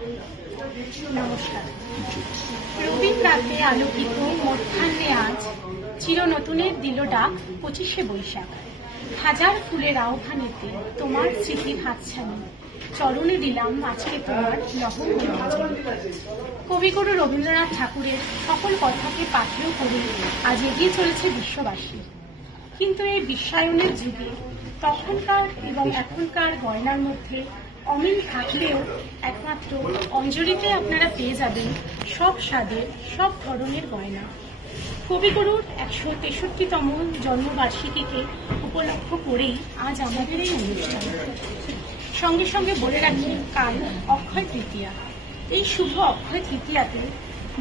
নমস্কার। রবীন রাতে আলোকিত মধ্যাহ্নে আজ চিরনতুনের দিল ডাক 25শে বৈশাখ। হাজার ফুলের আহ্বানেতে তোমার স্মৃতির হাতছানি চরণে দিলাম আজকে তোমার লহঙ্গ রঞ্জন। কবিগুরু রবীন্দ্রনাথ ঠাকুরের সকল কথাকে পাথেয় করে আজ এগিয়ে চলেছে বিশ্ববাসী। কিন্তু এই বিশ্বায়নের যুগে তখনকার এবং এখনকার গয়নার মধ্যে অমিল থাকলেও একমাত্র অঞ্জলিতে আপনারা পেয়ে যাবেন সব স্বাদের সব ধরনের গয়না। কবিগুরুর 163তম জন্মবার্ষিকীকে উপলক্ষ করেই আজ আমাদের এই অনুষ্ঠান। সঙ্গে সঙ্গে বলে রাখি, কাল অক্ষয় তৃতীয়া। এই শুভ অক্ষয় তৃতীয়াতে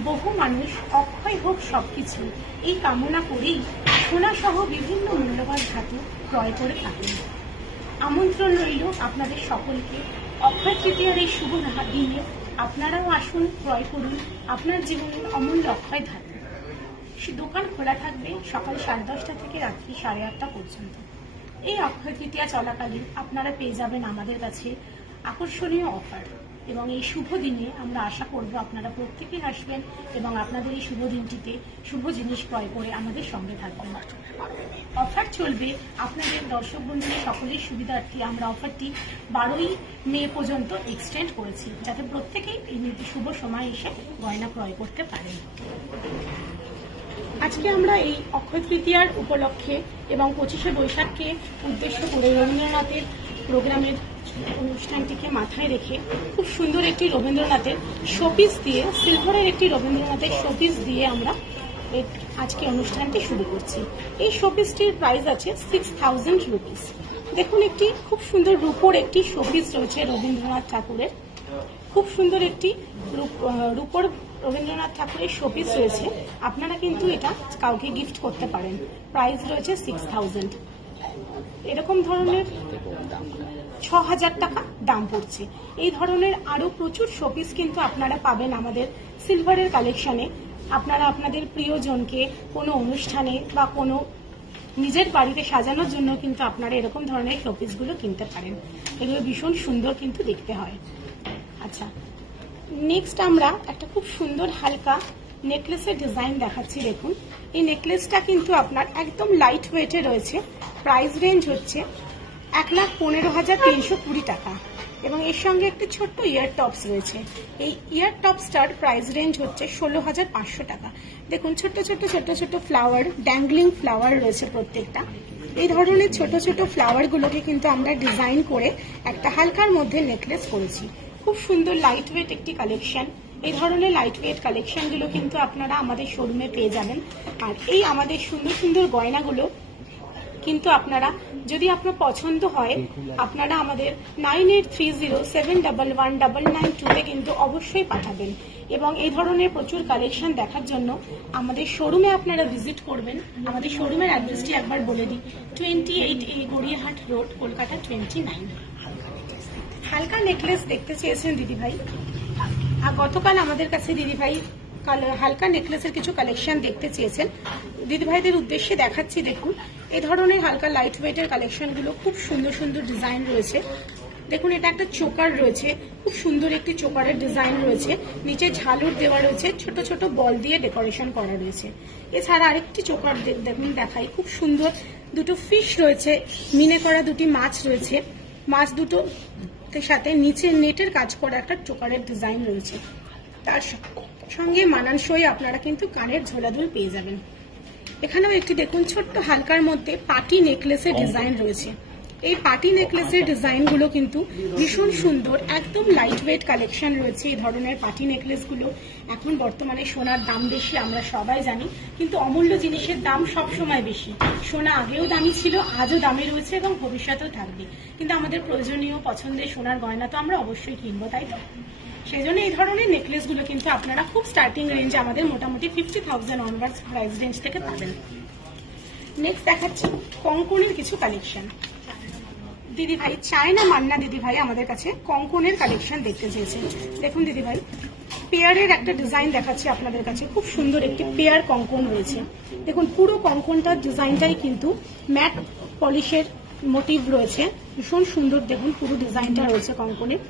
বহু মানুষ অক্ষয় হোক সবকিছু এই কামনা করেই সোনা সহ বিভিন্ন মূল্যবান ধাতু ক্রয় করে থাকেন। আমন্ত্রণ রইল আপনাদের সকলকে অক্ষয় তৃতীয়ার এই শুভ দিনে আপনারাও আসুন, ক্রয় করুন আপনার জীবনের অমূল্য অক্ষয় ধাতু। দোকান খোলা থাকবে সকাল 10:30 থেকে রাত্রি 8:30 পর্যন্ত। এই অক্ষয় তৃতীয়া চলাকালীন আপনারা পেয়ে যাবেন আমাদের কাছে আকর্ষণীয় অফার, এবং এই শুভ দিনে আমরা আশা করব আপনারা প্রত্যেকেই আসবেন এবং আপনাদের এই শুভ দিনটিতে শুভ জিনিস ক্রয় করে আমাদের সঙ্গে থাকবেন। অফার চলবে আপনাদের দর্শক বন্ধুদের সকলের সুবিধার্থে। আমরা অফারটি 12ই মে পর্যন্ত এক্সটেন্ড করেছি, যাতে প্রত্যেকেই এই শুভ সময় এসে গয়না ক্রয় করতে পারেন। আজকে আমরা এই অক্ষয় তৃতীয়ার উপলক্ষে এবং 25শে বৈশাখকে উদ্দেশ্য করে রবীন্দ্রনাথের প্রোগ্রামের অনুষ্ঠানটিকে মাথায় রেখে খুব সুন্দর একটি রবীন্দ্রনাথের শোপিস দিয়ে, সিলভারের একটি রবীন্দ্রনাথের শোপিস দিয়ে আমরা আজকে অনুষ্ঠানটি শুরু করছি। এই শোপিসটির প্রাইস আছে 6000 রুপিস। দেখুন, একটি খুব সুন্দর রূপোর একটি শোপিস রয়েছে রবীন্দ্রনাথ ঠাকুরের। খুব সুন্দর একটি রূপোর রবীন্দ্রনাথ ঠাকুরের শোপিস রয়েছে। আপনারা কিন্তু এটা কাউকে গিফট করতে পারেন। প্রাইস রয়েছে 6000। এরকম ধরনের 6000 টাকা দাম পড়ছে। এই ধরনের আরো প্রচুর শোপিস কিন্তু আপনারা পাবেন আমাদের সিলভারের কালেকশনে। আপনারা আপনাদের প্রিয়জনকে কোনো অনুষ্ঠানে বা কোনো নিজের বাড়িতে সাজানোর জন্য কিন্তু আপনারা এরকম ধরনের শোপিসগুলো কিনতে পারেন। এগুলো ভীষণ সুন্দর কিন্তু দেখতে হয়। আচ্ছা, নেক্সট আমরা একটা খুব সুন্দর হালকা নেকলেসের ডিজাইন দেখাচ্ছি। দেখুন, এই নেকলেসটা কিন্তু আপনার একদম লাইট ওয়েটে রয়েছে। প্রাইস রেঞ্জ হচ্ছে 1,15,320 টাকা, এবং এর সঙ্গে একটি ছোট্ট ইয়ার টপস রয়েছে। এই ইয়ার টপসটার প্রাইস রেঞ্জ হচ্ছে 16,500 টাকা। দেখুন, ছোট্ট ছোট্ট ছোট্ট ছোট্ট ফ্লাওয়ার, ড্যাংলিং ফ্লাওয়ার রয়েছে প্রত্যেকটা। এই ধরনের ছোট ছোট ফ্লাওয়ারগুলোকে কিন্তু আমরা ডিজাইন করে একটা হালকার মধ্যে নেকলেস করেছি। খুব সুন্দর লাইট ওয়েট একটি কালেকশন। এই ধরনের লাইট ওয়েট কালেকশনগুলো কিন্তু আপনারা আমাদের শোরুমে পেয়ে যাবেন। আর এই আমাদের সুন্দর সুন্দর গয়নাগুলো কিন্তু আপনারা, যদি আপনার পছন্দ হয়, আপনারা আমাদের 9830711992 কিন্তু অবশ্যই পাঠাবেন। এবং এই ধরনের প্রচুর কালেকশন দেখার জন্য আমাদের শোরুমে আপনারা ভিজিট করবেন। আমাদের শোরুমের অ্যাড্রেসটি একবার বলে দিই, 28A গড়িয়াহাট রোড, কলকাতা 29। হালকা নেকলেস দেখতে চেয়েছেন দিদিভাই, আর গতকাল আমাদের কাছে দিদিভাই হালকা নেকলেসের কিছু কালেকশন দেখতে চেয়েছেন। দিদিভাইদের উদ্দেশ্যে দেখাচ্ছি। দেখুন, এই ধরনের হালকা লাইট ওয়েটের কালেকশনগুলো খুব সুন্দর সুন্দর ডিজাইন রয়েছে। দেখুন, এটা একটা চোকার রয়েছে, খুব সুন্দর একটি চোকারের ডিজাইন রয়েছে। নিচে ঝালুর দেওয়া রয়েছে, ছোট ছোট বল দিয়ে ডেকোরেশন করা রয়েছে। এছাড়া আরেকটি চোকার দেখুন দেখাই, খুব সুন্দর দুটো ফিশ রয়েছে, মিনে করা দুটি মাছ রয়েছে। মাছ দুটো সাথে নিচে নেটের কাজ করা একটা চোকারের ডিজাইন রয়েছে। তার সঙ্গে মানানসই আপনারা কিন্তু কানের ঝোলাদুল পেয়ে যাবেন। এখানেও একটি দেখুন ছোট্ট হালকার মধ্যে পাটি নেকলেসের ডিজাইন রয়েছে। এই পাটি নেকলেসের ডিজাইনগুলো কিন্তু ভীষণ সুন্দর, একদম লাইট ওয়েট কালেকশন রয়েছে। এই ধরনের পাটি নেকলেসগুলো এখন বর্তমানে সোনার দাম বেশি, আমরা সবাই জানি, কিন্তু অমূল্য জিনিসের দাম সবসময় বেশি। সোনা আগেও দামি ছিল, আজও দামি রয়েছে এবং ভবিষ্যতেও থাকবে। কিন্তু আমাদের প্রয়োজনীয় পছন্দের সোনার গয়না তো আমরা অবশ্যই কিনবো, তাই তো? সেই জন্য এই ধরনের নেকলেসগুলো কিন্তু আপনারা খুব স্টার্টিং রেঞ্জে আমাদের মোটামুটি 50,000 অনওয়ার্ডস প্রাইস রেঞ্জ থেকে পাবেন। নেক্সট দেখাচ্ছি কঙ্কনের কিছু কালেকশন। দিদিভাই চায়না মান্না দিদিভাই আমাদের কাছে কঙ্কনের কালেকশন দেখতে চেয়েছেন। দেখুন দিদিভাই, পেয়ারের একটা ডিজাইন দেখাচ্ছি আপনাদের কাছে। খুব সুন্দর একটি পেয়ার কঙ্কন রয়েছে। দেখুন, পুরো কঙ্কনটার ডিজাইনটাই কিন্তু ম্যাট পলিশের মোটিভ রয়েছে, ভীষণ সুন্দর। দেখুন, পুরো ডিজাইনটা রয়েছে কঙ্কনের।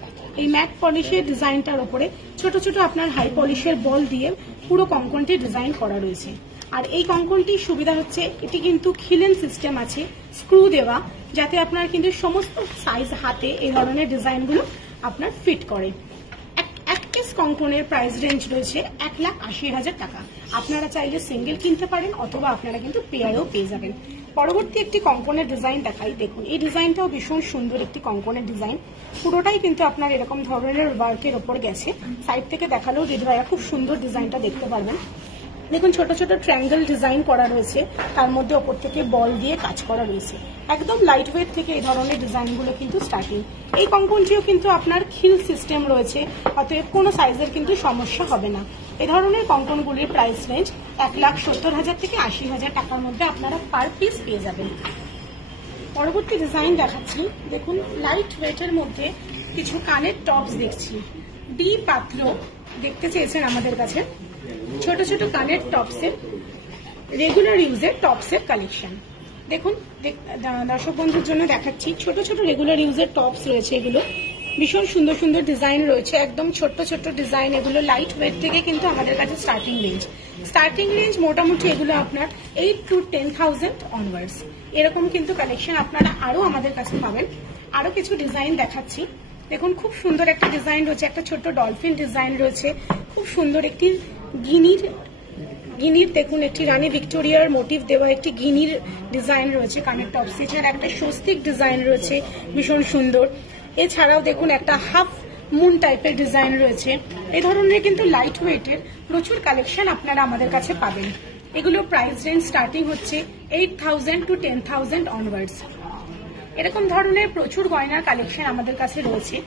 এই ম্যাট পলিশের ডিজাইনটার উপরে ছোট ছোট আপনার হাই পলিশের বল দিয়ে পুরো কঙ্কনটি ডিজাইন করা রয়েছে। আর এই কঙ্কনটির সুবিধা হচ্ছে এটি কিন্তু খিলেন সিস্টেম আছে, স্ক্রু দেওয়া, যাতে আপনার কিন্তু সমস্ত সাইজ হাতে এই ধরনের ডিজাইনগুলো আপনার ফিট করে। এক পিস কঙ্কনের প্রাইস রেঞ্জ রয়েছে 1,80,000 টাকা। আপনারা চাইলে সিঙ্গেল কিনতে পারেন অথবা আপনারা কিন্তু পেয়ারেও পেয়ে যাবেন। পরবর্তী একটি কঙ্কনের ডিজাইন দেখাই। দেখুন এই ডিজাইনটাও ভীষণ সুন্দর একটি কঙ্কনের ডিজাইন, পুরোটাই কিন্তু আপনার এরকম ধরনের ওয়ার্কের ওপর গেছে। সাইড থেকে দেখালেও দিদিভাইয়া খুব সুন্দর ডিজাইনটা দেখতে পারবেন। দেখুন ছোট ছোট ট্রায়াঙ্গেল ডিজাইন করা রয়েছে, তার মধ্যে ওপর থেকে বল দিয়ে কাজ করা রয়েছে। একদম লাইট ওয়েট থেকে এই ধরনের ডিজাইনগুলো কিন্তু স্টার্টিং। এই কঙ্কনটিও কিন্তু আপনার খিল সিস্টেম রয়েছে, অতএব কোনো সাইজের কিন্তু সমস্যা হবে না। এই ধরনের কঙ্কনগুলির প্রাইস রেঞ্জ 1,70,000 থেকে 80,000 টাকার মধ্যে আপনারা পার পিস পেয়ে যাবেন। পরবর্তী ডিজাইন দেখাচ্ছি। দেখুন লাইট ওয়েটের মধ্যে কিছু কানের টপস দেখছি। ডি পাত্র দেখতে চেয়েছেন আমাদের কাছে ছোট ছোট কানের টপসের, রেগুলার ইউজের টপসের কালেকশন। দেখুন দর্শক বন্ধুর জন্য দেখাচ্ছি, ছোট ছোট রেগুলার ইউজের টপস রয়েছে। এগুলো ভীষণ সুন্দর সুন্দর ডিজাইন রয়েছে, একদম ছোট্ট ছোট্ট ডিজাইন। এগুলো লাইট ওয়েট থেকে কিন্তু আমাদের কাছে স্টার্টিং রেঞ্জ মোটামুটি এগুলো আপনার 8 to 10,000 অনওয়ার্ডস। এরকম কিন্তু কালেকশন আপনারা আরো আমাদের কাছে পাবেন। আরো কিছু ডিজাইন দেখাচ্ছি। দেখুন খুব সুন্দর একটা ডিজাইন রয়েছে, একটা ছোট্ট ডলফিন ডিজাইন রয়েছে, খুব সুন্দর একটি গিনির দেখুন একটি রানী ভিক্টোরিয়ার মোটিভ দেওয়া একটি গিনির ডিজাইন রয়েছে কানের টপস। এছাড়া একটা স্বস্তিক ডিজাইন রয়েছে ভীষণ সুন্দর। এছাড়াও দেখুন একটা হাফ মুন টাইপের ডিজাইন রয়েছে। এই ধরনের কিন্তু লাইট ওয়েটের প্রচুর কালেকশন আপনারা আমাদের কাছে পাবেন। এগুলোর প্রাইস রেঞ্জ স্টার্টিং হচ্ছে 8,000 to 10,000 অনওয়ার্ডস। এরকম ধরনের প্রচুর গয়নার কালেকশন আমাদের কাছে রয়েছে।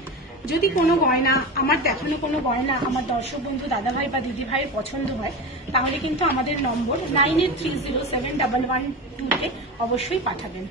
যদি কোনো গয়না, আমার দেখানো কোনো গয়না আমার দর্শক বন্ধু দাদা ভাই বা দিদি ভাইয়ের পছন্দ হয়, তাহলে কিন্তু আমাদের নম্বর 98307112 অবশ্যই পাঠাবেন।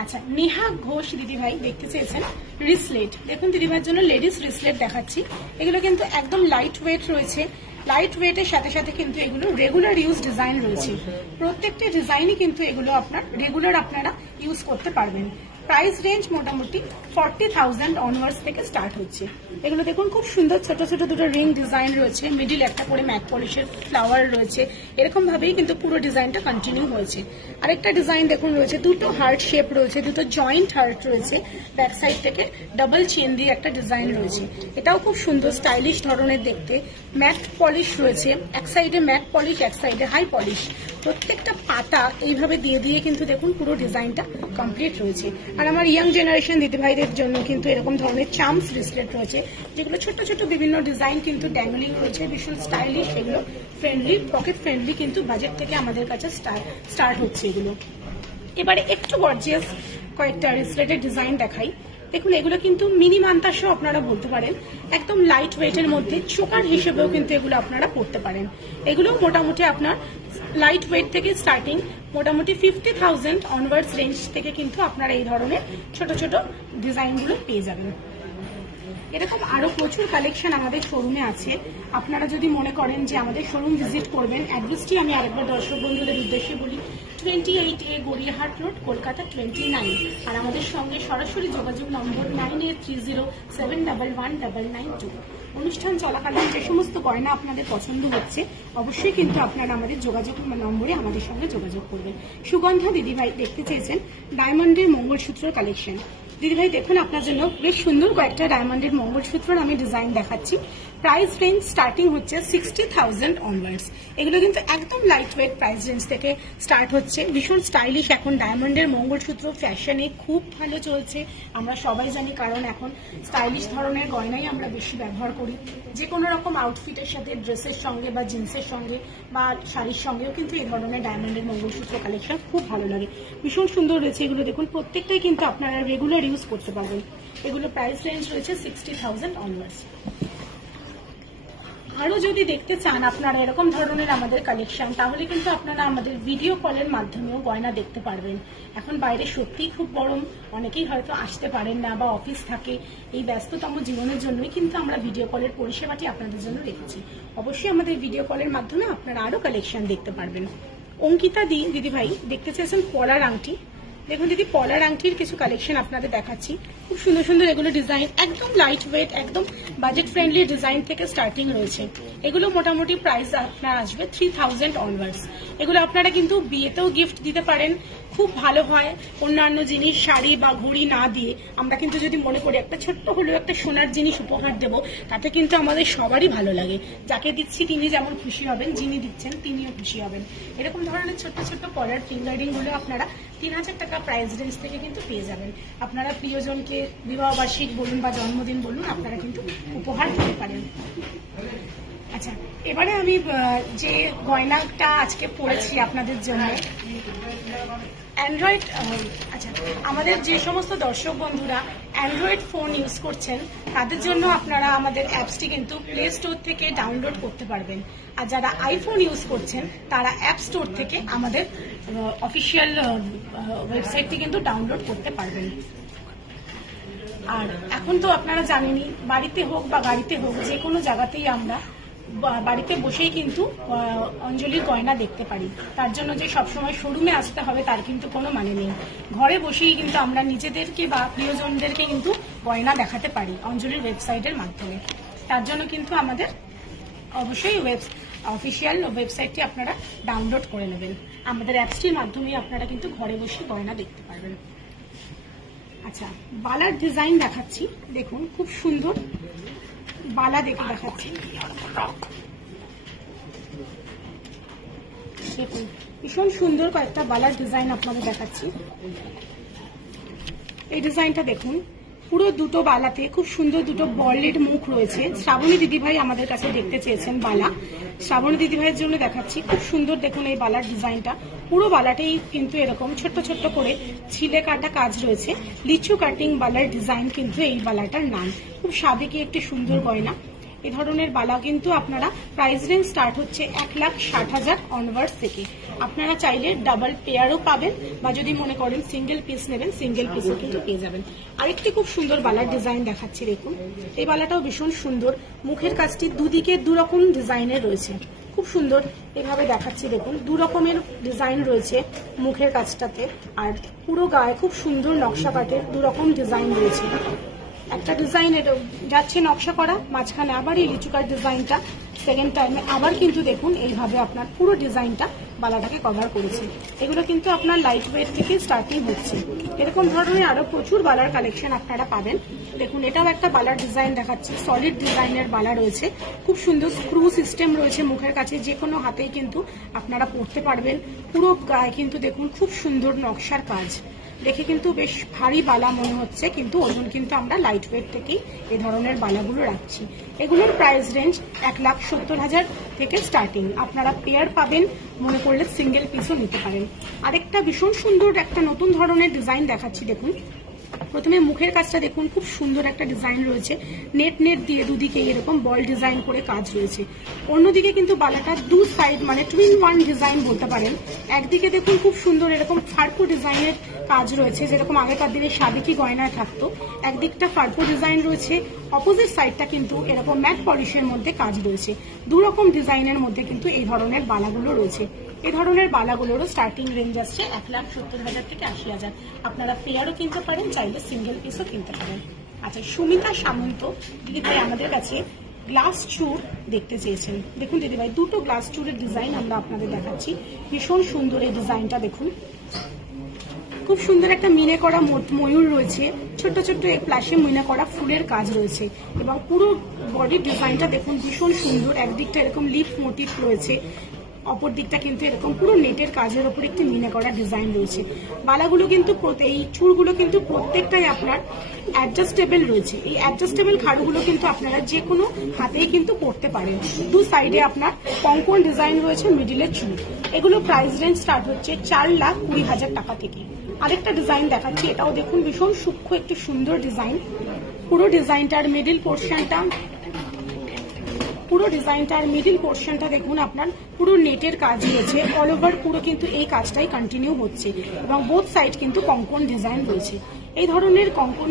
আচ্ছা, নেহা ঘোষ দিদিভাই দেখতে চেয়েছেন রিসলেট। দেখুন দিদিভাইয়ের জন্য লেডিস রিসলেট দেখাচ্ছি। এগুলো কিন্তু একদম লাইট ওয়েট রয়েছে। লাইট ওয়েটের সাথে সাথে কিন্তু এগুলো রেগুলার ইউজ ডিজাইন রয়েছে। প্রত্যেকটি ডিজাইনই কিন্তু এগুলো আপনার রেগুলার আপনারা ইউজ করতে পারবেন। প্রাইস রেঞ্জ মোটামুটি 40,000 অনওয়ার্ডস থেকে স্টার্ট হচ্ছে। এগুলো দেখুন খুব সুন্দর ছোট ছোট দুটো রিং ডিজাইন রয়েছে, মিডিল একটা করে ম্যাট পলিশের ফ্লাওয়ার রয়েছে। এরকম ভাবেই কিন্তু পুরো ডিজাইনটা কন্টিনিউ হয়েছে। আরেকটা ডিজাইন দেখুন রয়েছে, দুটো হার্ট শেপ রয়েছে, দুটো জয়েন্ট হার্ট রয়েছে, ব্যাক সাইড থেকে ডাবল চেন দিয়ে একটা ডিজাইন রয়েছে। এটাও খুব সুন্দর স্টাইলিশ ধরনের দেখতে। ম্যাট পলিশ রয়েছে, এক সাইডে ম্যাট পলিশ, এক সাইডে হাই পলিশ। প্রত্যেকটা পাতা এইভাবে দিয়ে দিয়ে কিন্তু দেখুন পুরো ডিজাইনটা কমপ্লিট রয়েছে। আর আমার ইয়াং জেনারেশন দিদিভাইদের জন্য কিন্তু এরকম ধরনের চাম্পস ব্রেসলেট রয়েছে, যেগুলো ছোট ছোট বিভিন্ন ডিজাইন কিন্তু ড্যাংলিং রয়েছে, ভীষণ স্টাইলিশ। এগুলো ফ্রেন্ডলি, পকেট ফ্রেন্ডলি কিন্তু বাজেট থেকে আমাদের কাছে স্টার্ট হচ্ছে এগুলো। এবারে একটু গর্জিয়াস কয়েকটা ব্রেসলেটের ডিজাইন দেখাই। দেখুন এগুলো কিন্তু মিনি মান্তাসও আপনারা বলতে পারেন, একদম লাইট ওয়েটের মধ্যে চোকার হিসেবেও কিন্তু এগুলো আপনারা পড়তে পারেন। এগুলো মোটামুটি আপনার লাইট ওয়েট থেকে স্টার্টিং মোটামুটি 50,000 অনওয়ার্ডস রেঞ্জ থেকে কিন্তু আপনারা এই ধরনের ছোট ছোট ডিজাইনগুলো পেয়ে যাবেন। এরকম আরো প্রচুর কালেকশন আমাদের শোরুমে আছে। আপনারা যদি মনে করেন যে আমাদের শোরুম ভিজিট করবেন, অ্যাড্রেসটি আমি আরেকবার দর্শক বন্ধুদের উদ্দেশ্যে বলি, 28A গড়িয়াহাট রোড, কলকাতা 29। আর আমাদের সঙ্গে সরাসরি যোগাযোগ নম্বর 9830711192। অনুষ্ঠান চলাকালীন যে সমস্ত গয়না আপনাদের পছন্দ হচ্ছে, অবশ্যই কিন্তু আপনারা আমাদের যোগাযোগ নম্বরে আমাদের সঙ্গে যোগাযোগ করবেন। সুগন্ধা দিদিভাই দেখতে চেয়েছেন ডায়মন্ডের মঙ্গলসূত্র কালেকশন। দিদিভাই দেখুন আপনার জন্য বেশ সুন্দর কয়েকটা ডায়মন্ডের মঙ্গলসূত্রের আমি ডিজাইন দেখাচ্ছি। প্রাইস রেঞ্জ স্টার্টিং হচ্ছে 60,000 অনওয়ার্ডস। এগুলো কিন্তু একদম লাইট ওয়েট প্রাইস রেঞ্জ থেকে স্টার্ট হচ্ছে। ভীষণ স্টাইলিশ। এখন ডায়মন্ডের মঙ্গলসূত্র ফ্যাশনে খুব ভালো চলছে, আমরা সবাই জানি, কারণ এখন স্টাইলিশ ধরনের গয়নাই আমরা বেশি ব্যবহার করি। যে কোনো রকম আউটফিটের সাথে, ড্রেসের সঙ্গে বা জিন্সের সঙ্গে বা শাড়ির সঙ্গেও কিন্তু এই ধরনের ডায়মন্ডের মঙ্গলসূত্র কালেকশন খুব ভালো লাগে, ভীষণ সুন্দর রয়েছে। এগুলো দেখুন প্রত্যেকটাই কিন্তু আপনারা রেগুলার ইউজ করতে পারবেন। এগুলো প্রাইস রেঞ্জ রয়েছে 60,000 অনওয়ার্ডস। আরো যদি দেখতে চান আপনারা এরকম ধরনের আমাদের কালেকশন, তাহলে কিন্তু আপনারা আমাদের ভিডিও কলের মাধ্যমেও গয়না দেখতে পারবেন। এখন বাইরে সত্যিই খুব গরম, অনেকেই হয়তো আসতে পারেন না বা অফিস থাকে, এই ব্যস্ততম জীবনের জন্যই কিন্তু আমরা ভিডিও কলের পরিষেবাটি আপনাদের জন্য রেখেছি। অবশ্যই আমাদের ভিডিও কলের মাধ্যমে আপনারা আরো কালেকশন দেখতে পারবেন। অঙ্কিতা দিদিভাই দেখতে চেয়েছেন পলার আংটি। দেখুন দিদি, পলার আংটির কিছু কালেকশন আপনাদের দেখাচ্ছি। খুব সুন্দর সুন্দর এগুলো ডিজাইন, একদম লাইট ওয়েট, একদম বাজেট ফ্রেন্ডলি ডিজাইন থেকে স্টার্টিং রয়েছে। এগুলো মোটামুটি প্রাইস আপনার আসবে 3000 অনওয়ার্ডস। এগুলো আপনারা কিন্তু বিয়েতেও গিফট দিতে পারেন, খুব ভালো হয়। অন্যান্য জিনিস, শাড়ি বা ঘড়ি না দিয়ে আমরা কিন্তু যদি মনে করি একটা ছোট্ট হলেও একটা সোনার জিনিস উপহার দেবো, তাতে কিন্তু আমাদের সবারই ভালো লাগে। যাকে দিচ্ছি তিনি যেমন খুশি হবেন, যিনি দিচ্ছেন তিনিও খুশি হবেন। এরকম ধরনের ছোট্ট ছোট্ট পলার ফিঙ্গারিং গুলো আপনারা 3000 টাকা প্রাইস রেঞ্জ থেকে কিন্তু পেয়ে যাবেন। আপনারা প্রিয়জনকে বিবাহবার্ষিক বলুন বা জন্মদিন বলুন, আপনারা কিন্তু উপহার দিতে পারেন। আচ্ছা, এবারে আমি যে গয়নাটা আজকে পরেছি আপনাদের জন্য, অ্যান্ড্রয়েড, আচ্ছা, আমাদের যে সমস্ত দর্শক বন্ধুরা অ্যান্ড্রয়েড ফোন ইউজ করছেন তাদের জন্য আপনারা আমাদের অ্যাপসটি কিন্তু প্লে স্টোর থেকে ডাউনলোড করতে পারবেন। আর যারা আইফোন ইউজ করছেন তারা অ্যাপ স্টোর থেকে আমাদের অফিসিয়াল ওয়েবসাইটটি কিন্তু ডাউনলোড করতে পারবেন। আর এখন তো আপনারা জানেনই, বাড়িতে হোক বা গাড়িতে হোক, যে কোনো জায়গাতেই আমরা বাড়িতে বসেই কিন্তু অঞ্জলির গয়না দেখতে পারি। তার জন্য যে সবসময় শোরুমে আসতে হবে তার কিন্তু কোনো মানে নেই। ঘরে বসেই কিন্তু আমরা নিজেদেরকে বা প্রিয়জনদেরকে কিন্তু গয়না দেখাতে পারি অঞ্জলির ওয়েবসাইটের মাধ্যমে। তার জন্য কিন্তু আমাদের অবশ্যই অফিসিয়াল ওয়েবসাইটটি আপনারা ডাউনলোড করে নেবেন। আমাদের অ্যাপসটির মাধ্যমে আপনারা কিন্তু ঘরে বসে গয়না দেখতে পারবেন। আচ্ছা, বালার ডিজাইন দেখাচ্ছি, দেখুন খুব সুন্দর বালা দেখাচ্ছি। দেখুন ভীষণ সুন্দর কয়েকটা বালার ডিজাইন আপনাদের দেখাচ্ছি। এই ডিজাইনটা দেখুন, পুরো দুটো বালাতে খুব সুন্দর দুটো বর্লেড মুখ রয়েছে। শ্রাবণী দিদিভাই আমাদের কাছে দেখতে চেয়েছেন বালা, শ্রাবণী দিদিভাইয়ের জন্য দেখাচ্ছি। খুব সুন্দর দেখুন এই বালার ডিজাইনটা, পুরো বালাটাই কিন্তু এরকম ছোট্ট ছোট্ট করে ছিলে কাটা কাজ রয়েছে। লিচু কাটিং বালার ডিজাইন কিন্তু এই বালাটার নাম। খুব সাবেকি একটি সুন্দর গয়না। এই ধরনের বালা কিন্তু আপনারা প্রাইস রেঞ্জ স্টার্ট হচ্ছে 1,60,000 অনওয়ার্ডস থেকে। আপনারা চাইলে ডাবল পেয়ারও পাবেন, বা যদি মনে করেন সিঙ্গেল পিস নেবেন, সিঙ্গেল পিসও কিন্তু পেয়ে যাবেন। আরেকটি খুব সুন্দর বালার ডিজাইন দেখাচ্ছি, দেখুন এই বালাটাও ভীষণ সুন্দর। মুখের কাজটি দুদিকে দুরকম ডিজাইনের রয়েছে, খুব সুন্দর এভাবে দেখাচ্ছি। দেখুন দু রকমের ডিজাইন রয়েছে মুখের কাজটাতে, আর পুরো গায়ে খুব সুন্দর নকশা কাটের দু রকম ডিজাইন রয়েছে। একটা ডিজাইন এটা যাচ্ছে নকশা করা, মাঝখানে আবার এই লিচুকার ডিজাইনটা সেকেন্ড টাইমে আবার কিন্তু দেখুন এইভাবে আপনার পুরো ডিজাইনটা বালাটাকে কভার করেছে। এগুলো কিন্তু আপনার লাইট ওয়েট থেকে স্টার্টিং হচ্ছে। এরকম ধরনের আরো প্রচুর বালার কালেকশন আপনারা পাবেন। দেখুন এটাও একটা বালার ডিজাইন দেখাচ্ছি, সলিড ডিজাইনের বালা রয়েছে, খুব সুন্দর স্ক্রু সিস্টেম রয়েছে মুখের কাছে, যে কোনো হাতেই কিন্তু আপনারা পরতে পারবেন। পুরো গায়ে কিন্তু দেখুন খুব সুন্দর নকশার কাজ, দেখে কিন্তু বেশ ভারী বালা মনে হচ্ছে, কিন্তু ওজন কিন্তু আমরা লাইট ওয়েট থেকেই এই ধরনের বালাগুলো রাখছি। এগুলোর প্রাইস রেঞ্জ 1,70,000 থেকে স্টার্টিং। আপনারা পেয়ার পাবেন, মনে করলে সিঙ্গেল পিসও নিতে পারেন। আরেকটা ভীষণ সুন্দর একটা নতুন ধরনের ডিজাইন দেখাচ্ছি। দেখুন প্রথমে মুখের কাজটা দেখুন, খুব সুন্দর একটা ডিজাইন রয়েছে, নেট নেট দিয়ে দুদিকে এরকম বল ডিজাইন করে কাজ রয়েছে। অন্যদিকে কিন্তু বালাটা দু সাইড মানে টুইন ওয়ান ডিজাইন বলতে পারেন। একদিকে দেখুন খুব সুন্দর এরকম ফারপো ডিজাইনের কাজ রয়েছে, যেরকম আগেকার দিনে সাবেকি গয়নায় থাকতো। একদিকটা ফারপো ডিজাইন রয়েছে, অপোজিট সাইডটা কিন্তু এরকম ম্যাট পলিশের মধ্যে কাজ রয়েছে। দু রকম ডিজাইনের মধ্যে কিন্তু এই ধরনের বালাগুলো রয়েছে। এই ধরনের বালাগুলোরও স্টার্টিং রেঞ্জ আসছে 1,70,000 থেকে 80,000। আপনারা পেয়ারও কিনতে পারেন, চাইলে সিঙ্গেল পিসও কিনতে পারেন। আচ্ছা, সুমিতা সামন্ত দিদিভাই আমাদের কাছে গ্লাস চুর দেখতে চেয়েছেন। দেখুন দিদিভাই দুটো গ্লাস চুরের ডিজাইন আমরা আপনাদের দেখাচ্ছি, ভীষণ সুন্দর এই ডিজাইনটা দেখুন। খুব সুন্দর একটা মিনে করা ময়ূর রয়েছে, ছোট্ট ছোট্ট প্লাসে মিনে করা ফুলের কাজ রয়েছে, এবং পুরো বডির ডিজাইনটা দেখুন ভীষণ সুন্দর। একদিকটা এরকম লিফ মোটিভ রয়েছে, অপর দিকটা কিন্তু এরকম পুরো নেটের কাজের উপর একটি মিনে করা ডিজাইন রয়েছে। বালাগুলো কিন্তু এই চুড়গুলো কিন্তু প্রত্যেকটাই আপনার অ্যাডজাস্টেবল রয়েছে। এই অ্যাডজাস্টেবল খাড়গুলো কিন্তু আপনারা যে কোনো হাতেই কিন্তু পরতে পারেন। দু সাইডে আপনার কঙ্কন ডিজাইন রয়েছে, মিডিলের চুড়। এগুলো প্রাইস রেঞ্জ স্টার্ট হচ্ছে 4,20,000 টাকা থেকে। আরেকটা ডিজাইন দেখাচ্ছি, এটাও দেখুন ভীষণ সূক্ষ্ম একটি সুন্দর ডিজাইন। পুরো ডিজাইনটার মিডিল পোর্শনটা দেখুন আপনার পুরো নেটের কাজ রয়েছে, অল ওভার পুরো কিন্তু এই কাজটাই কন্টিনিউ হচ্ছে, এবং বোথ সাইড কিন্তু কঙ্কন ডিজাইন রয়েছে। এই ধরনের কঙ্কন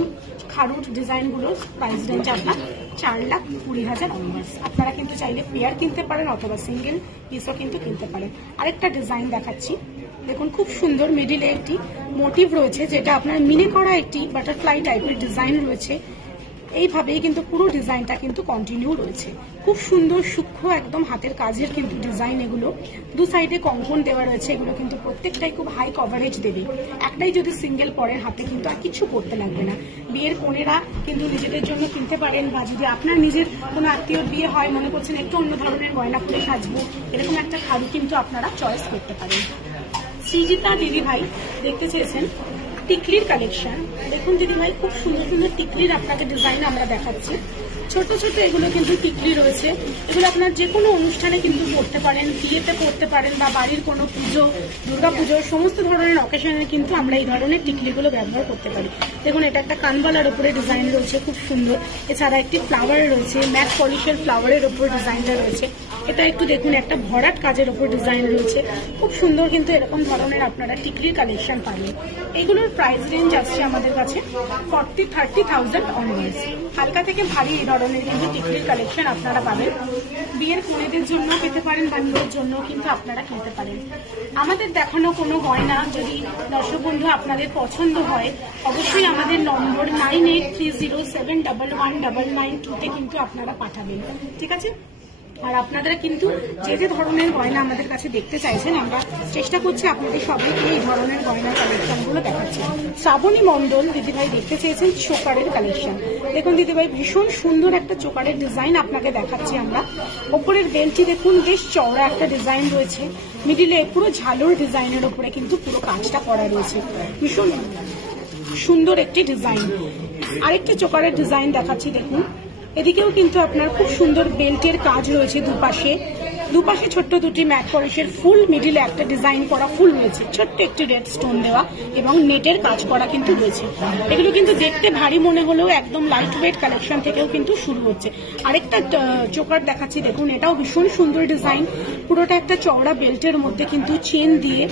খাড়ুর ডিজাইনগুলো প্রাইস রেঞ্জ আপনার 4,20,000 অনওয়ার্ডস। আপনারা কিন্তু চাইলে পেয়ার কিনতে পারেন অথবা সিঙ্গেল পিসও কিন্তু কিনতে পারেন। আরেকটা ডিজাইন দেখাচ্ছি, দেখুন খুব সুন্দর মিডিলে একটি মোটিভ রয়েছে, যেটা আপনার মিনে করা একটি বাটারফ্লাই টাইপের ডিজাইন রয়েছে। এইভাবেই কিন্তু পুরো ডিজাইনটা কিন্তু কন্টিনিউ রয়েছে। খুব সুন্দর সূক্ষ্ম একদম হাতের কাজের কিন্তু ডিজাইন এগুলো। দু সাইডে কঙ্কন দেওয়া রয়েছে, এগুলো কিন্তু প্রত্যেকটাই খুব হাই কভারেজ দেবে। একটাই যদি সিঙ্গেল পরের হাতে কিন্তু আর কিছু করতে লাগবে না। বিয়ের কনেরা কিন্তু নিজেদের জন্য কিনতে পারেন, বা যদি আপনার নিজের কোনো আত্মীয় বিয়ে হয়, মনে করছেন একটু অন্য ধরনের গয়না করে সাজবো, এরকম একটা শাড়ি কিন্তু আপনারা চয়েস করতে পারেন। সৃজিতা দিদি ভাই দেখতে চেয়েছেন টিকলির কালেকশন। দেখুন দিদি ভাই, খুব সুন্দর সুন্দর টিকলির আপনাকে ডিজাইন আমরা দেখাচ্ছি। ছোট ছোট এগুলো কিন্তু টিকলি রয়েছে। এগুলো আপনার যে কোনো অনুষ্ঠানে কিন্তু পড়তে পারেন, বিয়েতে পড়তে পারেন, বা বাড়ির কোনো পুজো, দুর্গাপুজো, সমস্ত ধরনের অকেশনে কিন্তু আমরা এই ধরনের টিকলিগুলো ব্যবহার করতে পারি। দেখুন এটা একটা কানবালার উপরে ডিজাইন রয়েছে, খুব সুন্দর। এছাড়া একটি ফ্লাওয়ার রয়েছে, ম্যাট পলিশের ফ্লাওয়ারের উপর ডিজাইনটা রয়েছে। এটা একটু দেখুন একটা ভরাট কাজের উপর ডিজাইন রয়েছে, খুব সুন্দর। কিন্তু এরকম ধরনের আপনারা টিকলির কালেকশন পাবেন। এগুলোর প্রাইস রেঞ্জ আসছে আমাদের কাছে 30,000 অনওয়ার্ডস। হালকা থেকে ভারী এই ধরনের কিন্তু টিকলির কালেকশন আপনারা পাবেন। বিয়ের কনেদের জন্য পেতে পারেন, বা নিজের জন্য কিন্তু আপনারা কিনতে পারেন। আমাদের দেখানো কোনো গয়না যদি দর্শক বন্ধু আপনাদের পছন্দ হয়, অবশ্যই আমাদের নম্বর 9830711992 কিন্তু আপনারা পাঠাবেন, ঠিক আছে? আর আপনারা কিন্তু যে যে ধরনের গয়না আমাদের কাছে দেখতে চাইছেন, আমরা চেষ্টা করছি আপনাদের সবাইকে এই ধরনের গয়নার কালেকশনগুলো দেখাচ্ছি। শ্রাবণী মণ্ডল দিদিভাই দেখতে চেয়েছেন চোকারের কালেকশন। দেখুন দিদিভাই, ভীষণ সুন্দর একটা চোকারের ডিজাইন আপনাকে দেখাচ্ছি আমরা। ওপরের বেলটি দেখুন বেশ চওড়া একটা ডিজাইন রয়েছে, মিডিলে পুরো ঝালোর ডিজাইনের উপরে কিন্তু পুরো কাজটা করা রয়েছে। ভীষণ সুন্দর একটি ডিজাইন। আরেকটি চোকারের ডিজাইন দেখাচ্ছি, দেখুন এদিকেও কিন্তু আপনার খুব সুন্দর বেল্টের কাজ রয়েছে। দুপাশে ছোট্ট দুটি ম্যাট পলিশের ফুল, মিডিলে একটা ডিজাইন করা ফুল রয়েছে, ছোট্ট একটি রেড স্টোন দেওয়া এবং নেটের কাজ করা কিন্তু রয়েছে। এগুলো কিন্তু দেখতে ভারী মনে হলেও একদম লাইট ওয়েট কালেকশন থেকেও কিন্তু শুরু হচ্ছে। আরেকটা চোকার দেখাচ্ছি, দেখুন এটাও ভীষণ সুন্দর ডিজাইন। পুরোটা একটা চওড়া বেল্টের মধ্যে কিন্তু চেন দিয়ে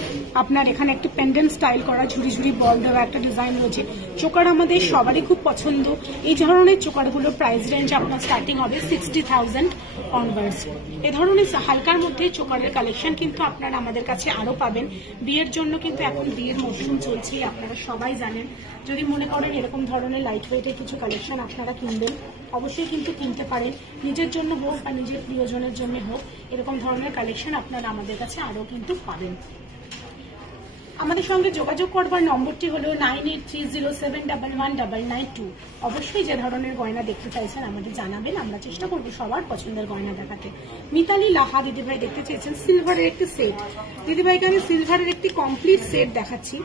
আপনার এখানে একটা পেন্ডেন্ট স্টাইল করা ঝুড়ি ঝুড়ি বল দেওয়া একটা ডিজাইন রয়েছে। চোকার আমাদের সবারই খুব পছন্দ। এই ধরনের চোকারগুলোর প্রাইস রেঞ্জ আপনার স্টার্টিং হবে 60,000 অনওয়ার্ডস। এ ধরনের হালকার মধ্যে চোকারের কালেকশন কিন্তু আপনারা আমাদের কাছে আরো পাবেন। বিয়ের জন্য কিন্তু এখন বিয়ের মৌসুম চলছে, আপনারা সবাই জানেন। যদি মনে করেন এরকম ধরনের লাইট ওয়েটের কিছু কালেকশন আপনারা কিনবেন, অবশ্যই কিন্তু কিনতে পারেন। নিজের জন্য হোক বা নিজের প্রিয়জনের জন্য হোক, এরকম ধরনের কালেকশন আপনারা আমাদের কাছে আরো কিন্তু পাবেন। আমাদের সঙ্গে যোগাযোগ করবার নম্বরটি হলো 9830711992। অবশ্যই যে ধরনের গয়না দেখতে চাইছেন আমাদের জানাবেন, আমরা চেষ্টা করব সবার পছন্দের গয়না দেখাতে। মিতালি লাহা দিদিভাই দেখতে চেয়েছেন সিলভারের একটি সেট। দিদিভাইকে আমি সিলভারের একটি কমপ্লিট সেট দেখাচ্ছি।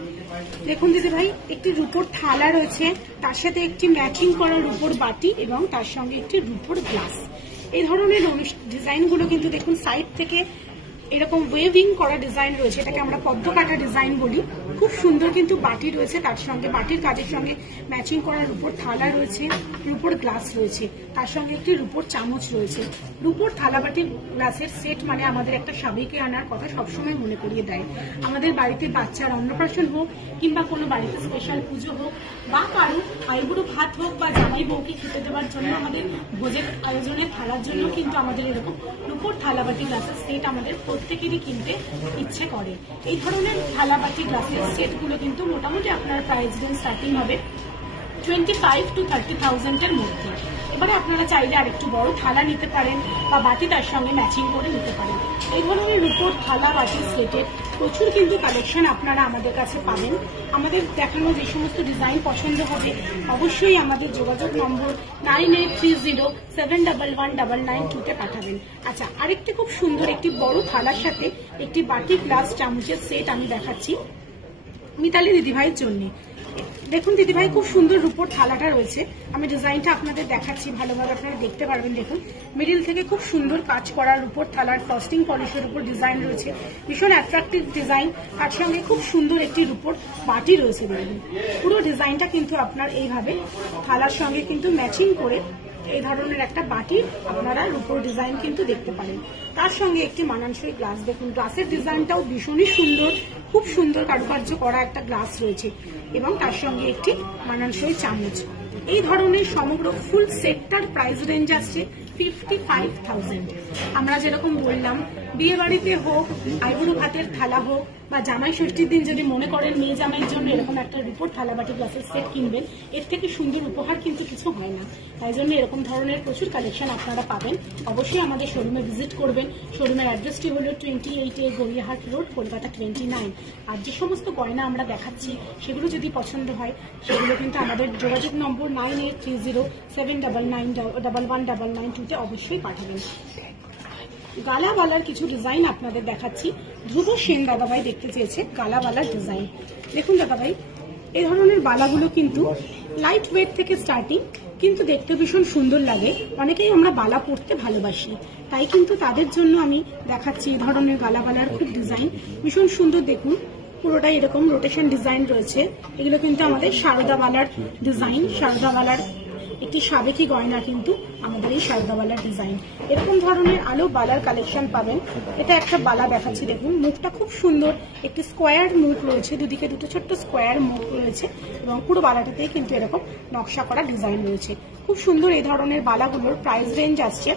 দেখুন দিদিভাই, একটি রূপোর থালা রয়েছে, তার সাথে একটি ম্যাচিং করা রূপোর বাটি এবং তার সঙ্গে একটি রূপোর গ্লাস। এই ধরনের ডিজাইনগুলো কিন্তু দেখুন সাইড থেকে এরকম ওয়েভিং করা ডিজাইন রয়েছে, এটাকে আমরা পদ্ম কাটা ডিজাইন বলি। খুব সুন্দর কিন্তু বাটি রয়েছে, তার সঙ্গে বাটির কাজের সঙ্গে ম্যাচিং করা রূপোর থালা রয়েছে, রূপোর গ্লাস রয়েছে, তার সঙ্গে একটি রূপোর চামচ রয়েছে। রূপোর থালা বাটির গ্লাসের সেট মানে আমাদের একটা স্বামীকে আনার কথা সবসময় মনে করিয়ে দেয়। আমাদের বাড়িতে বাচ্চার অন্নপ্রাশন হোক, কিংবা কোনো বাড়িতে স্পেশাল পুজো হোক, বা কারো আইবুড়ো ভাত হোক, বা জামাই বউকে খেতে দেওয়ার জন্য আমাদের ভোজের আয়োজনের থালার জন্য কিন্তু আমাদের এরকম রূপোর থালাবাটি গ্লাসের সেট আমাদের প্রত্যেকেরই কিনতে ইচ্ছে করে। এই ধরনের থালাবাটি গ্লাসের সেটগুলো কিন্তু মোটামুটি আপনার প্রাইস রেঞ্জ স্টার্টিং হবে 25 to 30,000 এর মধ্যে। এবারে আপনারা চাইলে আরেকটু বড় থালা নিতে পারেন, বা বাটি তার সঙ্গে ম্যাচিং করে নিতে পারেন। এই ধরনের রূপোর থালা বাটির সেটের প্রচুর কিন্তু কালেকশন আপনারা আমাদের কাছে পাবেন। আমাদের দেখানো যে সমস্ত ডিজাইন পছন্দ হবে, অবশ্যই আমাদের যোগাযোগ নম্বর 9830711992 পাঠাবেন। আচ্ছা, আরেকটি খুব সুন্দর একটি বড় থালার সাথে একটি বাটি, গ্লাস, চামচের সেট আমি দেখাচ্ছি মিতালি দিদিভাইয়ের জন্য। দেখুন দিদিভাই, খুব সুন্দর রূপোর থালাটা রয়েছে, আমি ডিজাইনটা আপনাদের দেখাচ্ছি, ভালোভাবে আপনারা দেখতে পারবেন। দেখুন মিডিল থেকে খুব সুন্দর কাজ করা রূপোর থালার ফ্রস্টিং পলিশের উপর ডিজাইন রয়েছে, ভীষণ অ্যাট্রাকটিভ ডিজাইন। তার সঙ্গে খুব সুন্দর একটি রূপোর বাটি রয়েছে। দেখুন পুরো ডিজাইনটা কিন্তু আপনার এইভাবে থালার সঙ্গে কিন্তু ম্যাচিং করে এই ধরনের একটা বাটি আপনারা রূপোর ডিজাইন কিন্তু দেখতে পারেন। তার সঙ্গে একটি মানানসই গ্লাস। দেখুন গ্লাসের ডিজাইনটাও ভীষণই সুন্দর, খুব সুন্দর কারুকার্য করা একটা গ্লাস রয়েছে, এবং তার সঙ্গে একটি মানানসই চামচ। এই ধরনের সমগ্র ফুল সেটটার প্রাইস রেঞ্জ আসছে 55,000। আমরা যেরকম বললাম, বিয়ে বাড়িতে হোক, আইবুড়ো ভাতের থালা হোক, বা জামাই ষষ্ঠীর দিন যদি মনে করেন মেয়ে জামাইয়ের জন্য এরকম একটা রূপোর থালাবাটি গ্লাসের সেট কিনবেন, এর থেকে সুন্দর উপহার কিন্তু কিছু হয় না। তাই জন্য এরকম ধরনের প্রচুর কালেকশন আপনারা পাবেন। অবশ্যই আমাদের শোরুমে ভিজিট করবেন। শোরুমের অ্যাড্রেসটি হলো 28A গড়িয়াহাট রোড, কলকাতা 29। আর যে সমস্ত গয়না আমরা দেখাচ্ছি সেগুলো যদি পছন্দ হয়, সেগুলো কিন্তু আমাদের যোগাযোগ নম্বর 983079919992 অবশ্যই পাঠাবেন। গালাওয়ালার কিছু ডিজাইন আপনাদের দেখাচ্ছি। ধ্রুব সেন দাদাভাই দেখতে চেয়েছে গালাওয়ালার ডিজাইন। দেখুন দাদাভাই, এই ধরনের বালাগুলো কিন্তু লাইট ওয়েট থেকে স্টার্টিং, কিন্তু দেখতে ভীষণ সুন্দর লাগে। অনেকেই আমরা বালা পরতে ভালোবাসি, তাই কিন্তু তাদের জন্য আমি দেখাচ্ছি এই ধরনের গালাওয়ালার খুব ডিজাইন ভীষণ সুন্দর। দেখুন পুরোটাই এরকম রোটেশন ডিজাইন রয়েছে। এগুলো কিন্তু আমাদের সারদাওয়ালার ডিজাইন, সারদাওয়ালার একটি সাবেকি গয়না কিন্তু আমাদের এই সারদাওয়ালার ডিজাইন। এরকম ধরনের আলো বালার কালেকশন পাবেন। এটা একটা বালা দেখাচ্ছি, দেখুন মুখটা খুব সুন্দর, একটি স্কোয়ার মুখ রয়েছে, দুদিকে দুটো ছোট্ট স্কোয়ার মুখ রয়েছে এবং পুরো বালাটাতেই কিন্তু এরকম নকশা করা ডিজাইন রয়েছে। খুব সুন্দর এই ধরনের বালাগুলোর প্রাইস রেঞ্জ আসছে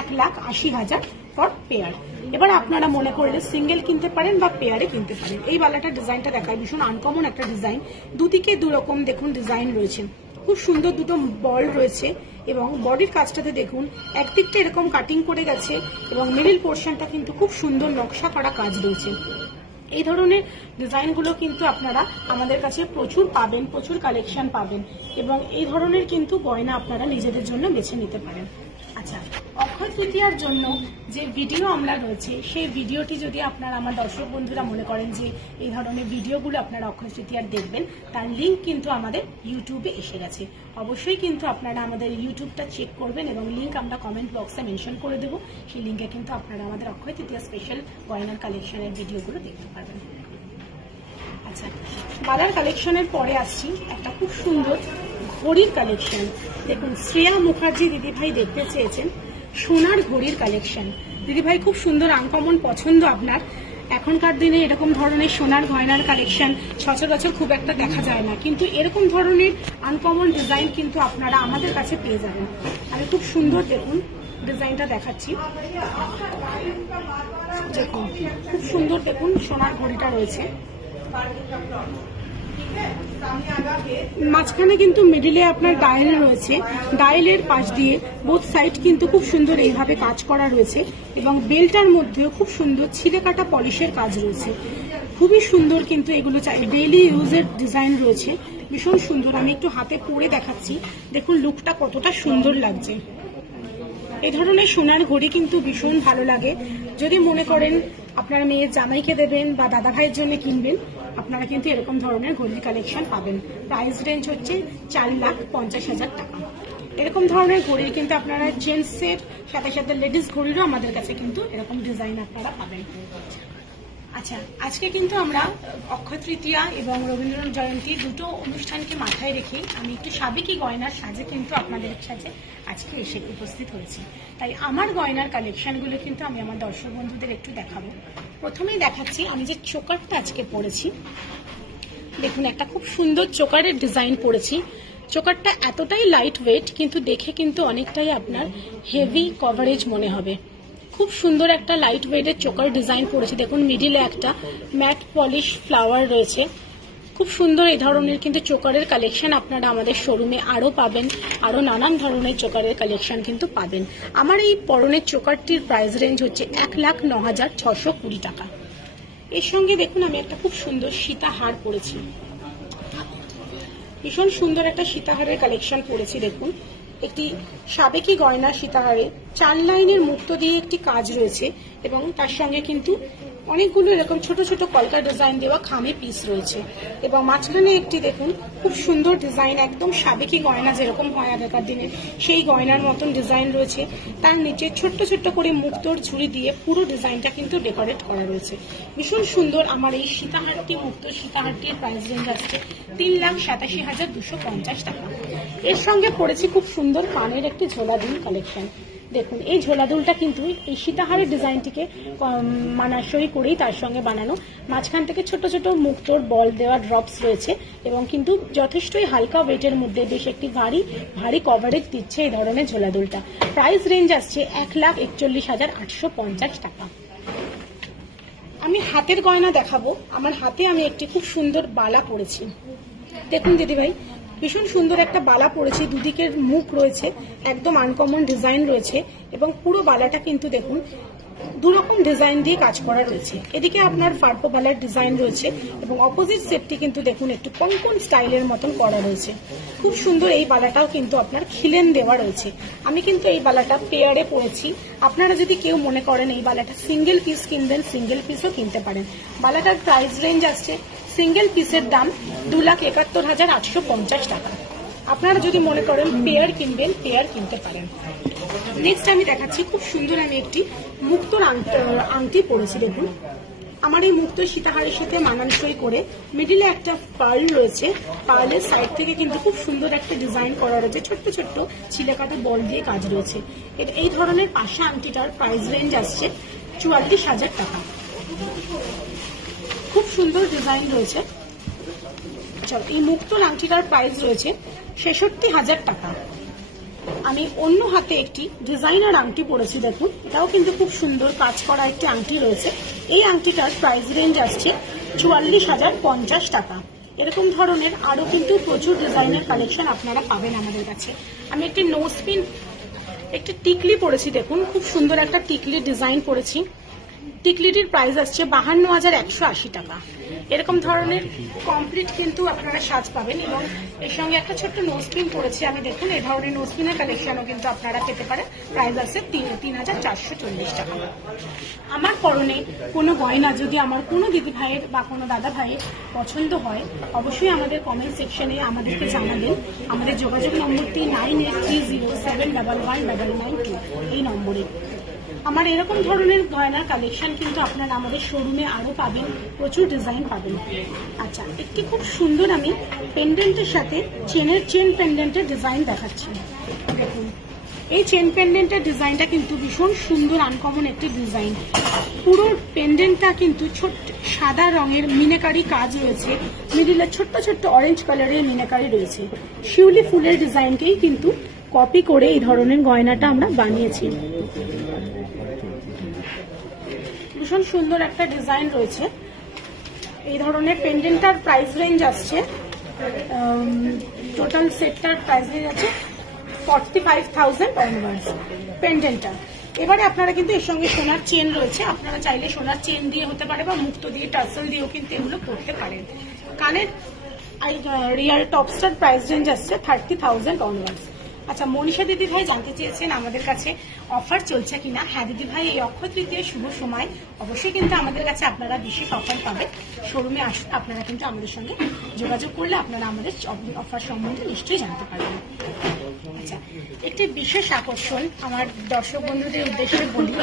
1,80,000 ফর পেয়ার। এবার আপনারা মনে করলে সিঙ্গেল কিনতে পারেন বা পেয়ারে কিনতে পারেন। এই বালাটার ডিজাইনটা দেখায়, ভীষণ আনকমন একটা ডিজাইন। দুদিকে দুরকম দেখুন ডিজাইন রয়েছে, খুব সুন্দর দুটো বল রয়েছে এবং বডির কাজটাতে দেখুন একদিকটা এরকম কাটিং করে গেছে এবং মিডল পোর্শনটা কিন্তু খুব সুন্দর নকশা করা কাজ রয়েছে। এই ধরনের ডিজাইনগুলো কিন্তু আপনারা আমাদের কাছে প্রচুর পাবেন, প্রচুর কালেকশন পাবেন এবং এই ধরনের কিন্তু গয়না আপনারা নিজেদের জন্য বেছে নিতে পারেন। আচ্ছা, অক্ষয় তৃতীয়ার জন্য যে ভিডিও আমরা রয়েছে, সেই ভিডিওটি যদি আপনারা আমার দর্শক বন্ধুরা মনে করেন যে এই ধরনের ভিডিওগুলো আপনারা অক্ষয় তৃতীয়ার দেখবেন, তার লিঙ্ক কিন্তু আমাদের ইউটিউবে এসে গেছে। অবশ্যই কিন্তু আপনারা আমাদের ইউটিউবটা চেক করবেন এবং লিঙ্ক আমরা কমেন্ট বক্সে মেনশন করে দেবো। সেই লিঙ্কে কিন্তু আপনারা আমাদের অক্ষয় তৃতীয়া স্পেশাল গয়নার কালেকশনের ভিডিওগুলো দেখতে পারবেন। আচ্ছা, বালার কালেকশনের পরে আসছি একটা খুব সুন্দর ঘড়ির কালেকশন। দেখুন, শ্রেয়া মুখার্জি দিদিভাই দেখতে চেয়েছেন সোনার ঘড়ির কালেকশন। দিদিভাই খুব সুন্দর আনকমন পছন্দ আপনার। এখনকার দিনে এরকম ধরনের সোনার গয়নার কালেকশন সচরাচর খুব একটা দেখা যায় না, কিন্তু এরকম ধরনের আনকমন ডিজাইন কিন্তু আপনারা আমাদের কাছে পেয়ে যাবেন। আমি খুব সুন্দর দেখুন ডিজাইনটা দেখাচ্ছি। দেখুন খুব সুন্দর, দেখুন সোনার ঘড়িটা রয়েছে, মাঝখানে কিন্তু মিডিলে আপনার ডায়াল রয়েছে। ডায়ালের পাশ দিয়ে বোথ সাইড কিন্তু খুব সুন্দর এইভাবে কাজ করা রয়েছে এবং বেলটার মধ্যেও খুব সুন্দর ছিঁড়ে কাটা পলিশের কাজ রয়েছে। খুবই সুন্দর কিন্তু এগুলো ডেইলি ইউজের ডিজাইন রয়েছে, ভীষণ সুন্দর। আমি একটু হাতে পরে দেখাচ্ছি, দেখুন লুকটা কতটা সুন্দর লাগছে। এই ধরনের সোনার ঘড়ি কিন্তু ভীষণ ভালো লাগে। যদি মনে করেন আপনারা মেয়ের জামাইকে দেবেন বা দাদা ভাইয়ের জন্য কিনবেন, আপনারা কিন্তু এরকম ধরনের ঘড়ির কালেকশন পাবেন। প্রাইস রেঞ্জ হচ্ছে 4,50,000 টাকা। এরকম ধরনের ঘড়ির কিন্তু আপনারা জেন্টসের সাথে সাথে লেডিস ঘড়িরও আমাদের কাছে কিন্তু এরকম ডিজাইন আপনারা পাবেন। আচ্ছা, আজকে কিন্তু আমরা অক্ষয় তৃতীয়া এবং রবীন্দ্র জয়ন্তী দুটো অনুষ্ঠানকে মাথায় রেখে আমি একটু সাবেকি গয়নার সাজে কিন্তু আপনাদের সাথে আজকে এসে উপস্থিত হয়েছি। তাই আমার গয়নার কালেকশনগুলো কিন্তু আমি আমার দর্শক বন্ধুদের একটু দেখাবো। প্রথমেই দেখাচ্ছি আমি যে চোকারটা আজকে পরেছি। দেখুন একটা খুব সুন্দর চোকারের ডিজাইন পরেছি। চোকারটা এতটাই লাইট ওয়েট, কিন্তু দেখে কিন্তু অনেকটাই আপনার হেভি কভারেজ মনে হবে। খুব সুন্দর একটা লাইট ওয়েটের চোকার ডিজাইন পড়েছে। দেখুন মিডিলে একটা ম্যাট পলিশ ফ্লাওয়ার রয়েছে। খুব সুন্দর এই ধরনের কিন্তু চোকারের কালেকশন আপনারা আমাদের শোরুমে আরও পাবেন। আরও নানান ধরনের চোকারের কালেকশন কিন্তু পাবেন। আমার এই পরনের চোকারটির প্রাইস রেঞ্জ হচ্ছে 1,09,620 টাকা। এর সঙ্গে দেখুন আমি একটা খুব সুন্দর সীতাহার পরেছি, ভীষণ সুন্দর একটা সীতাহারের কালেকশন পরেছি। দেখুন একটি সাবেকি গয়না সীতাহারে 4 লাইনের মুক্ত দিয়ে একটি কাজ রয়েছে এবং তার সঙ্গে কিন্তু অনেকগুলো এরকম ছোট ছোট কলকা ডিজাইন দেওয়া খামে পিস রয়েছে এবং মাঝখানে একটি দেখুন খুব সুন্দর ডিজাইন, একদম সাবেকি গয়না যেরকম হয় আগেকার দিনে সেই গয়নার মতন ডিজাইন রয়েছে। তার নিচে ছোট্ট ছোট্ট করে মুক্তোর ঝুড়ি দিয়ে পুরো ডিজাইনটা কিন্তু ডেকোরেট করা রয়েছে। ভীষণ সুন্দর আমার এই সীতাহারটি, মুক্ত সীতাহারটির প্রাইস রেঞ্জ আসছে 3,87,250 টাকা। এর সঙ্গে পড়েছি খুব সুন্দর কানের একটি ঝোলা দিন কালেকশন। দেখুন এই ঝোলা দুলটা কিন্তু এই সীতাহারের ডিজাইনটিকে মানানসই করেই তার সঙ্গে বানানো। মাঝখান থেকে ছোট ছোট মুক্তোর বল দেওয়া ড্রপস রয়েছে এবং কিন্তু যথেষ্টই হালকা ওয়েটের মধ্যে বেশ একটি ভারী কভারেজ দিচ্ছে এই ধরনের ঝোলা দুলটা। প্রাইস রেঞ্জ আসছে 1,41,850 টাকা। আমি হাতের গয়না দেখাবো। আমার হাতে আমি একটি খুব সুন্দর বালা পরেছি। দেখুন দিদিভাই, ভীষণ সুন্দর একটা বালা পরেছি, দুদিকের মুখ রয়েছে, একদম আনকমন ডিজাইন রয়েছে এবং পুরো বালাটা কিন্তু দেখুন দুরকম ডিজাইন দিয়ে কাজ করা রয়েছে। এদিকে আপনার ফার্পো বালার ডিজাইন রয়েছে এবং অপোজিট সেটটি কিন্তু দেখুন একটু কঙ্কন স্টাইলের মতন করা রয়েছে। খুব সুন্দর এই বালাটাও কিন্তু আপনার খিলেন দেওয়া রয়েছে। আমি কিন্তু এই বালাটা পেয়ারে পরেছি। আপনারা যদি কেউ মনে করেন এই বালাটা সিঙ্গেল পিস কিনবেন, সিঙ্গেল পিসও কিনতে পারেন। বালাটার প্রাইস রেঞ্জ আসছে সিঙ্গেল পিসের দাম 2,71,850 টাকা। আপনারা যদি মনে করেন পেয়ার কিনবেন, পেয়ার কিনতে পারেন। নেক্সট আমি দেখাচ্ছি খুব সুন্দর আমি একটি মুক্তোর আংটি পরেছি। দেখুন আমার এই মুক্ত সীতাহারের সাথে মানানসই করে মিডিলে একটা পার্ল রয়েছে। পার্লের সাইড থেকে কিন্তু খুব সুন্দর একটা ডিজাইন করা রয়েছে, ছোট্ট ছোট্ট ছিলেকাটা বল দিয়ে কাজ রয়েছে। এই ধরনের পাশা আংটিটার প্রাইস রেঞ্জ আসছে 44,000 টাকা। খুব সুন্দর ডিজাইন রয়েছে। এই মুক্তোর আংটিটার প্রাইস রয়েছে 66,000 টাকা। আমি অন্য হাতে একটি ডিজাইনার আংটি পরেছি। দেখুন এটাও কিন্তু খুব সুন্দর কাজ করা একটি আংটি রয়েছে। এই আংটিটার প্রাইস রেঞ্জ আসছে 44,050 টাকা। এরকম ধরনের আরো কিন্তু প্রচুর ডিজাইনের কালেকশন আপনারা পাবেন আমাদের কাছে। আমি একটি নোজপিন একটি টিকলি পরেছি। দেখুন খুব সুন্দর একটা টিকলি ডিজাইন করেছি। টিকলিটির প্রাইস আসছে 52,180 টাকা। এরকম ধরনের কমপ্লিট কিন্তু আপনারা সাজ পাবেন এবং এর সঙ্গে একটা ছোট্ট নোজপিন পরেছি আমি। দেখুন এই ধরনের নোজপিনের কালেকশনও কিন্তু আপনারা পেতে পারেন। প্রাইস আছে 3,440 টাকা। আমার পরনে কোনো গয়না যদি আমার কোনো দিদি ভাইয়ের বা কোনো দাদা ভাইয়ের পছন্দ হয় অবশ্যই আমাদের কমেন্ট সেকশনে আমাদেরকে জানাবেন। আমাদের যোগাযোগ নম্বরটি 983071119992 এই নম্বরে। আমার এরকম ধরনের গয়নার কালেকশন কিন্তু আপনারা আমাদের শোরুমে আরো পাবেন, প্রচুর ডিজাইন পাবেন। আচ্ছা একটি খুব সুন্দর আমি পেন্ডেন্টের সাথে চেন পেন্ডেন্টের ডিজাইন দেখাচ্ছি। দেখুন এই চেন পেন্ডেন্টের ডিজাইনটা কিন্তু ভীষণ সুন্দর আনকমন একটি ডিজাইন। পুরো পেন্ডেন্টটা কিন্তু ছোট্ট সাদা রঙের মিনাকারি কাজ রয়েছে, মিডিলে ছোট্ট ছোট্ট অরেঞ্জ কালারের মিনাকারি রয়েছে। শিউলি ফুলের ডিজাইনকেই কিন্তু কপি করে এই ধরনের গয়নাটা আমরা বানিয়েছি। ভীষণ সুন্দর একটা ডিজাইন রয়েছে। এই ধরনের পেন্ডেন্টটার প্রাইস রেঞ্জ আসছে টোটাল সেটটার প্রাইস রেঞ্জ আছে 45,000 অনওয়ার্ডস পেন্ডেন্টটা। এবারে আপনারা কিন্তু এর সঙ্গে সোনার চেন রয়েছে, আপনারা চাইলে সোনার চেন দিয়ে হতে পারে বা মুক্তো দিয়ে টার্সেল দিয়েও কিন্তু এগুলো করতে পারেন। কানের রিয়াল টপস্টার প্রাইস রেঞ্জ আসছে 30,000 অনওয়ার্ডস। আচ্ছা মনীষা দিদি ভাই জানতে চেয়েছেন আমাদের কাছে অফার চলছে কিনা। হ্যাঁ দিদি ভাই, এই অক্ষয় তৃতীয় শুভ সময় অবশ্যই কিন্তু আমাদের কাছে আপনারা বিশেষ অফার পাবেন। শোরুমে আসুন, আপনারা কিন্তু আমাদের সঙ্গে যোগাযোগ করলে আপনারা আমাদের অফার সম্বন্ধে নিশ্চয়ই জানতে পারবেন। আচ্ছা একটি বিশেষ আকর্ষণ আমার দর্শক বন্ধুদের উদ্দেশ্যে বলি,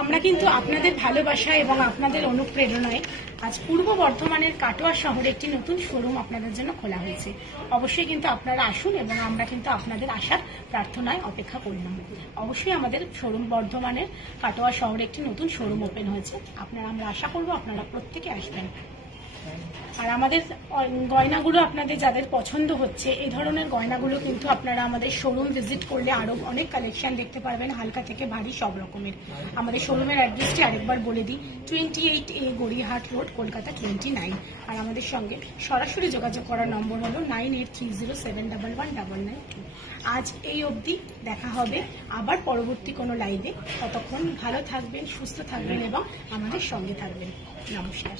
আমরা কিন্তু আপনাদের ভালোবাসা এবং আপনাদের অনুপ্রেরণায় আজ পূর্ব বর্ধমানের কাটোয়া শহরে একটি নতুন শোরুম আপনাদের জন্য খোলা হয়েছে। অবশ্যই কিন্তু আপনারা আসুন এবং আমরা কিন্তু আপনাদের আসার প্রার্থনায় অপেক্ষা করলাম। অবশ্যই আমাদের শোরুম বর্ধমানের কাটোয়া শহরে একটি নতুন শোরুম ওপেন হয়েছে। আমরা আশা করব আপনারা প্রত্যেকে আসবেন। আর আমাদের গয়নাগুলো আপনাদের যাদের পছন্দ হচ্ছে এই ধরনের গয়নাগুলো কিন্তু আপনারা আমাদের শোরুম ভিজিট করলে আরো অনেক কালেকশন দেখতে পারবেন, হালকা থেকে ভারী সব রকমের। আমাদের শোরুমের অ্যাড্রেসটি আরেকবার বলে দিই, 28A গড়িয়াহাট রোড, কলকাতা 29। আর আমাদের সঙ্গে সরাসরি যোগাযোগ করার নম্বর হলো 9830711199। আজ এই অবধি, দেখা হবে আবার পরবর্তী কোনো লাইভে। ততক্ষণ ভালো থাকবেন, সুস্থ থাকবেন এবং আমাদের সঙ্গে থাকবেন। নমস্কার।